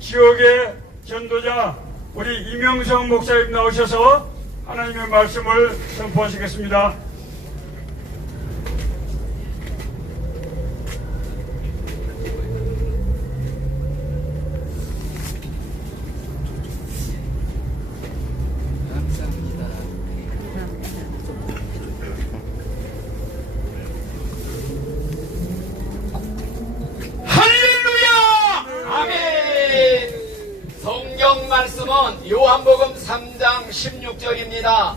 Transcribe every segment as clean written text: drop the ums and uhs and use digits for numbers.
지역의 전도자 우리 이명성 목사님 나오셔서 하나님의 말씀을 선포하시겠습니다. 말씀은 요한복음 3장 16절입니다.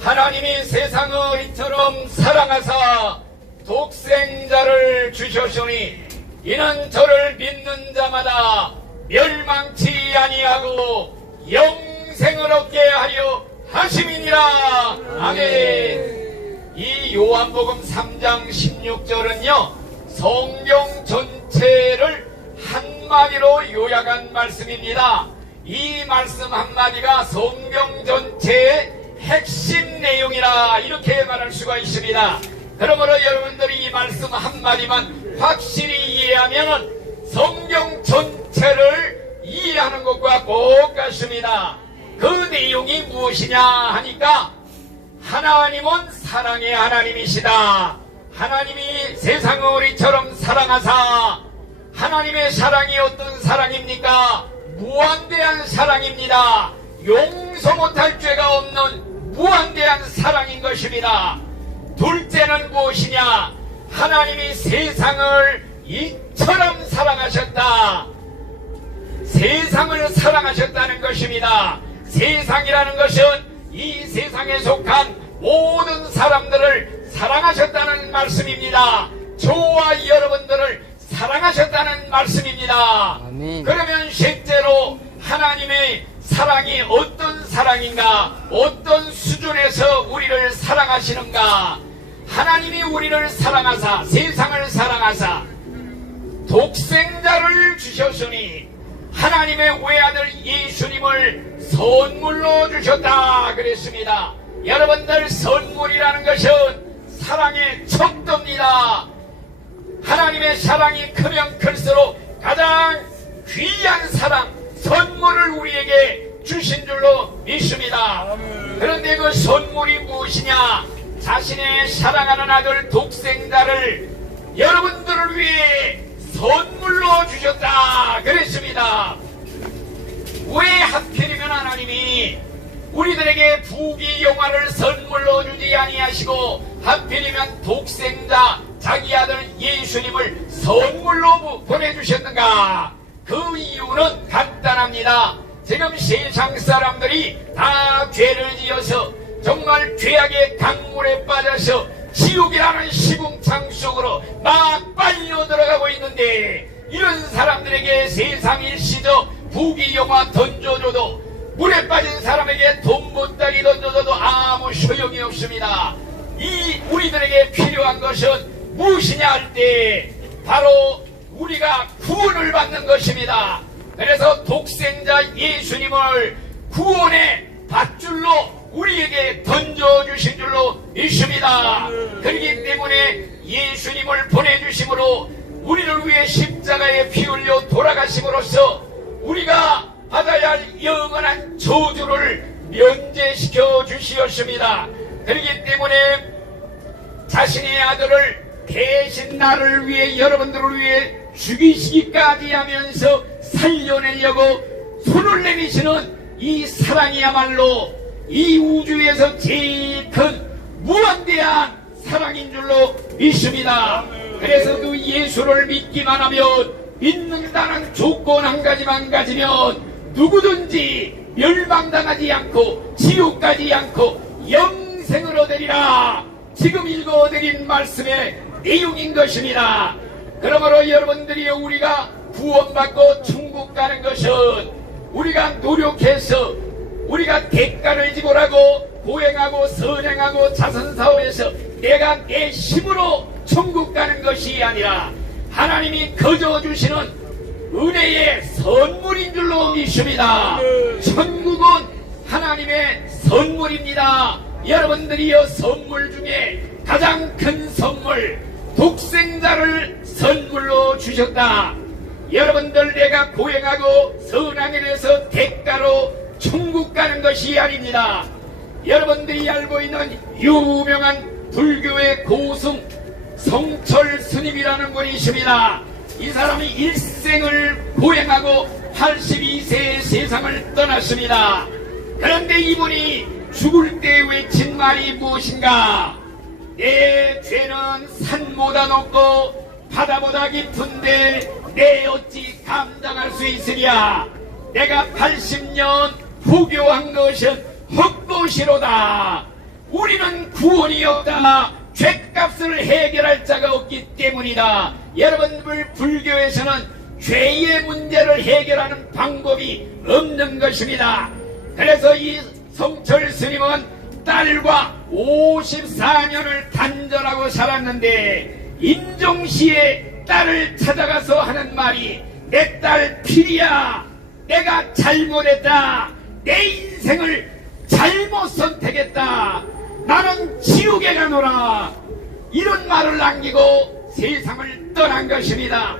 하나님이 세상을 이처럼 사랑하사 독생자를 주셨으니 이는 저를 믿는 자마다 멸망치 아니하고 영생을 얻게 하려 하심이니라. 아멘. 이 요한복음 3장 16절은요 성경 전체를 한마디로 요약한 말씀입니다. 이 말씀 한마디가 성경 전체의 핵심 내용이라 이렇게 말할 수가 있습니다. 그러므로 여러분들이 이 말씀 한마디만 확실히 이해하면 성경 전체를 이해하는 것과 똑같습니다. 그 내용이 무엇이냐 하니까 하나님은 사랑의 하나님이시다. 하나님이 세상을 이처럼 사랑하사, 하나님의 사랑이 어떤 사랑입니까? 무한대한 사랑입니다. 용서 못할 죄가 없는 무한대한 사랑인 것입니다. 둘째는 무엇이냐? 하나님이 세상을 이처럼 사랑하셨다. 세상을 사랑하셨다는 것입니다. 세상이라는 것은 이 세상에 속한 모든 사람들을 사랑하셨다는 말씀입니다. 저와 여러분들을 사랑하셨다는 말씀입니다. 아멘. 그러면 실제로 하나님의 사랑이 어떤 사랑인가, 어떤 수준에서 우리를 사랑하시는가? 하나님이 우리를 사랑하사, 세상을 사랑하사 독생자를 주셨으니 하나님의 외아들 예수님을 선물로 주셨다 그랬습니다. 여러분들, 선물이라는 것은 사랑의 척도입니다. 하나님의 사랑이 크면 클수록 가장 귀한 사랑, 선물을 우리에게 주신 줄로 믿습니다. 그런데 그 선물이 무엇이냐? 자신의 사랑하는 아들 독생자를 여러분들을 위해 선물로 주셨다 그랬습니다. 왜 하필이면 하나님이 우리들에게 부귀영화를 선물로 주지 아니하시고 하필이면 독생자 자기 아들 예수님을 선물로 보내주셨는가? 그 이유는 간단합니다. 지금 세상 사람들이 다 죄를 지어서 정말 죄악의 강물에 빠져서 지옥이라는 시궁창 속으로 막 빨려 들어가고 있는데, 이런 사람들에게 세상 일시적 부귀영화 던져줘도, 물에 빠진 사람에게 돈 보따리 던져줘도 아무 소용이 없습니다. 이 우리들에게 필요한 것은 무엇이냐 할 때 바로 우리가 구원을 받는 것입니다. 그래서 독생자 예수님을 구원의 밧줄로 우리에게 던져주신 줄로 믿습니다. 그렇기 때문에 예수님을 보내주심으로 우리를 위해 십자가에 피 흘려 돌아가심으로써 우리가 받아야 할 영원한 저주를 면제시켜 주시었습니다. 그렇기 때문에 자신의 아들을 대신 나를 위해, 여러분들을 위해 죽이시기까지 하면서 살려내려고 손을 내미시는 이 사랑이야말로 이 우주에서 제일 큰 무한대한 사랑인 줄로 믿습니다. 그래서 그 예수를 믿기만 하면, 믿는다는 조건 한 가지만 가지면 누구든지 멸망당하지 않고 지옥 가지 않고 영생을 얻으리라. 지금 읽어드린 말씀의 내용인 것입니다. 그러므로 여러분들이 우리가 구원받고 천국 가는 것은 우리가 노력해서, 우리가 대가를 지불하고 고행하고 선행하고 자선사업에서 내가 내 힘으로 천국 가는 것이 아니라 하나님이 거저 주시는 은혜의 선물인 줄로 믿습니다. 천국은 하나님의 선물입니다. 여러분들이여, 선물 중에 가장 큰 선물, 독생자를 선물로 주셨다. 여러분들 내가 고행하고 선한 일에서 대가로 천국 가는 것이 아닙니다. 여러분들이 알고 있는 유명한 불교의 고승 성철 스님이라는 분이십니다. 이 사람이 일생을 고행하고 82세에 세상을 떠났습니다. 그런데 이분이 죽을 때 외친 말이 무엇인가? 내 죄는 산보다 높고 바다보다 깊은데 내 어찌 감당할 수 있으랴? 내가 80년 포교한 것은 헛것이로다. 우리는 구원이 없다. 죄값을 해결할 자가 없기 때문이다. 여러분들 불교에서는 죄의 문제를 해결하는 방법이 없는 것입니다. 그래서 이 성철 스님은 딸과 54년을 단절하고 살았는데 임종시에 딸을 찾아가서 하는 말이 내 딸 필이야. 내가 잘못했다. 내 인생을 잘못 선택했다. 나는 지옥에 가노라. 이런 말을 남기고 세상을 떠난 것입니다.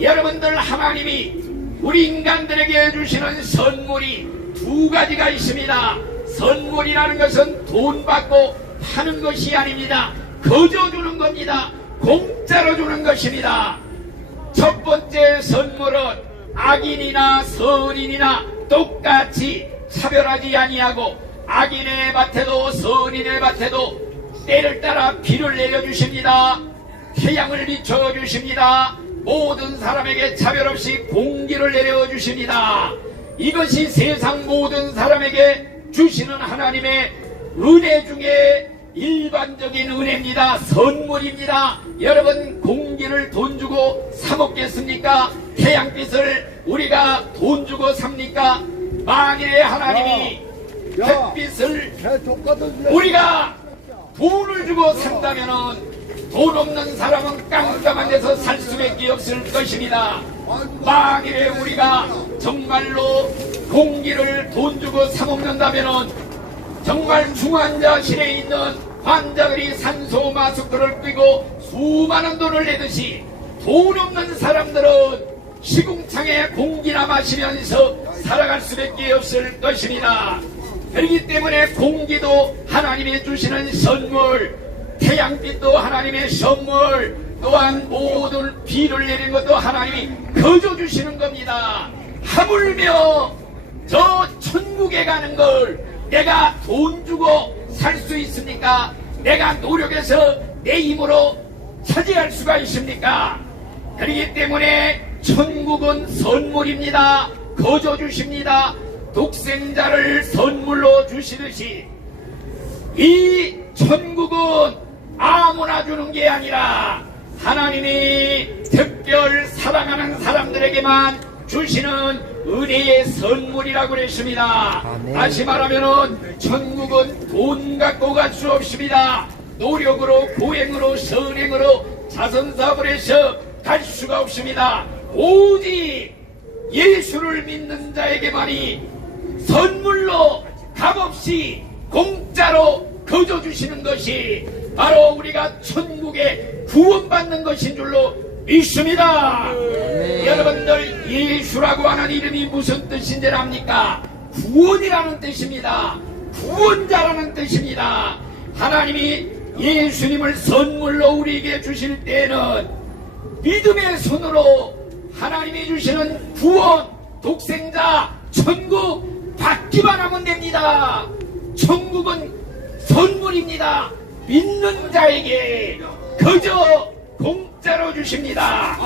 여러분들 하나님이 우리 인간들에게 주시는 선물이 두 가지가 있습니다. 선물이라는 것은 돈 받고 파는 것이 아닙니다. 거저 주는 겁니다. 공짜로 주는 것입니다. 첫 번째 선물은 악인이나 선인이나 똑같이 차별하지 아니하고 악인의 밭에도 선인의 밭에도 때를 따라 비를 내려주십니다. 태양을 비춰주십니다. 모든 사람에게 차별 없이 공기를 내려주십니다. 이것이 세상 모든 사람에게 주시는 하나님의 은혜 중에 일반적인 은혜입니다. 선물입니다. 여러분 공기를 돈 주고 사 먹겠습니까? 태양빛을 우리가 돈 주고 삽니까? 만일에 하나님이 햇빛을 우리가 돈을 주고 산다면은 돈 없는 사람은 깜깜한 데서 살 수밖에 없을 것입니다. 만일에 우리가 정말로 공기를 돈 주고 사 먹는다면은 정말 중환자실에 있는 환자들이 산소 마스크를 끼고 수많은 돈을 내듯이 돈 없는 사람들은 시궁창에 공기나 마시면서 살아갈 수밖에 없을 것입니다. 그렇기 때문에 공기도 하나님이 주시는 선물, 태양빛도 하나님의 선물, 또한 모든 비를 내린 것도 하나님이 거저 주시는 겁니다. 하물며 저 천국에 가는 걸 내가 돈 주고 살 수 있습니까? 내가 노력해서 내 힘으로 차지할 수가 있습니까? 그렇기 때문에 천국은 선물입니다. 거저 주십니다. 독생자를 선물로 주시듯이 이 천국은 아무나 주는 게 아니라 하나님이 특별 사랑하는 사람들에게만 주시는 은혜의 선물이라고 그랬습니다. 다시 말하면은 천국은 돈 갖고 갈 수 없습니다. 노력으로 고행으로 선행으로 자선사업을 해서 갈 수가 없습니다. 오직 예수를 믿는 자에게만이 선물로 값없이 공짜로 거저 주시는 것이 바로 우리가 천국에 구원받는 것인 줄로 믿습니다. 여러분들 예수라고 하는 이름이 무슨 뜻인지 압니까? 구원이라는 뜻입니다. 구원자라는 뜻입니다. 하나님이 예수님을 선물로 우리에게 주실 때에는 믿음의 손으로 하나님이 주시는 구원, 독생자, 천국 받기만 하면 됩니다. 천국은 선물입니다. 믿는 자에게 그저 공짜로 주십니다.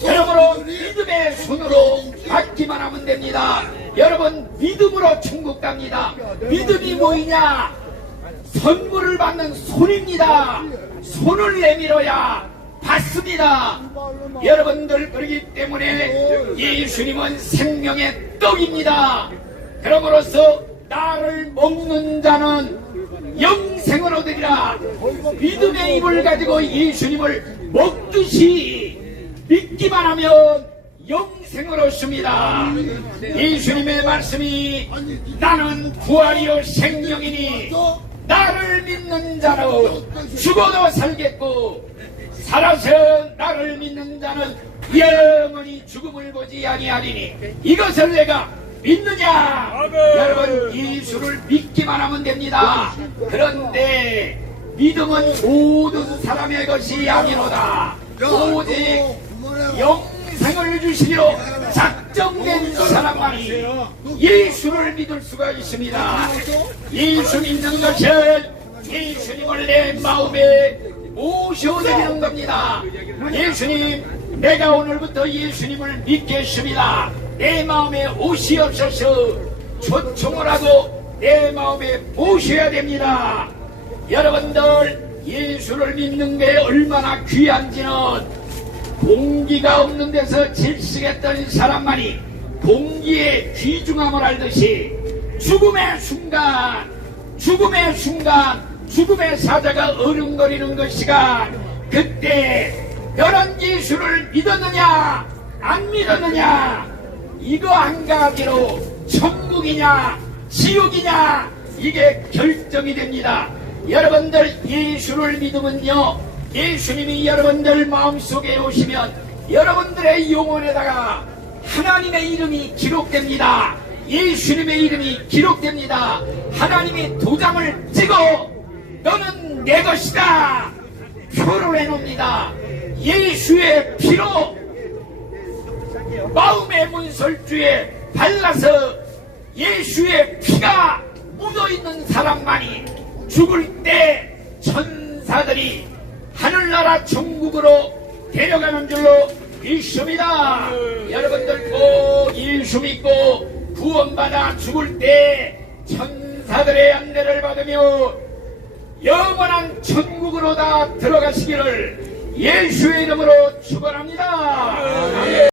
그러므로 믿음의 손으로 받기만 하면 됩니다. 여러분 믿음으로 천국 갑니다. 믿음이 뭐이냐? 선물을 받는 손입니다. 손을 내밀어야 받습니다. 여러분들 그렇기 때문에 예수님은 생명의 떡입니다. 그러므로서 나를 먹는 자는 영생을 얻으리라. 믿음의 입을 가지고 예수님을 먹듯이 믿기만 하면 영생을 얻습니다. 예수님의 말씀이 나는 부활이요 생명이니 나를 믿는 자는 죽어도 살겠고 살아서 나를 믿는 자는 영원히 죽음을 보지 아니하리니 이것을 내가 믿느냐? 아멘. 여러분 예수를 믿기만 하면 됩니다. 그런데 믿음은 모든 사람의 것이 아니로다. 오직 영생을 주시려 작정된 사람만이 예수를 믿을 수가 있습니다. 예수 믿는 것은 예수님을 내 마음에 모셔드리는 겁니다. 예수님, 내가 오늘부터 예수님을 믿겠습니다. 내 마음에 오시옵소서. 초청을 하고 내 마음에 모셔야 됩니다. 여러분들, 예수를 믿는 게 얼마나 귀한지는 공기가 없는 데서 질식했던 사람만이 공기의 귀중함을 알듯이 죽음의 순간 죽음의 사자가 어른거리는 그 시간, 그때 너는 예수를 믿었느냐 안 믿었느냐, 이거 한 가지로 천국이냐 지옥이냐 이게 결정이 됩니다. 여러분들 예수를 믿으면요, 예수님이 여러분들 마음속에 오시면 여러분들의 영혼에다가 하나님의 이름이 기록됩니다. 예수님의 이름이 기록됩니다. 하나님이 도장을 찍어 너는 내 것이다 표를 해놓습니다. 예수의 피로 마음의 문설주에 발라서 예수의 피가 묻어있는 사람만이 죽을 때 천사들이 하늘나라 천국으로 데려가는 줄로 믿습니다. 여러분들 꼭 예수 믿고 구원받아 죽을 때 천사들의 안내를 받으며 영원한 천국으로 다 들어가시기를 예수의 이름으로 축원합니다.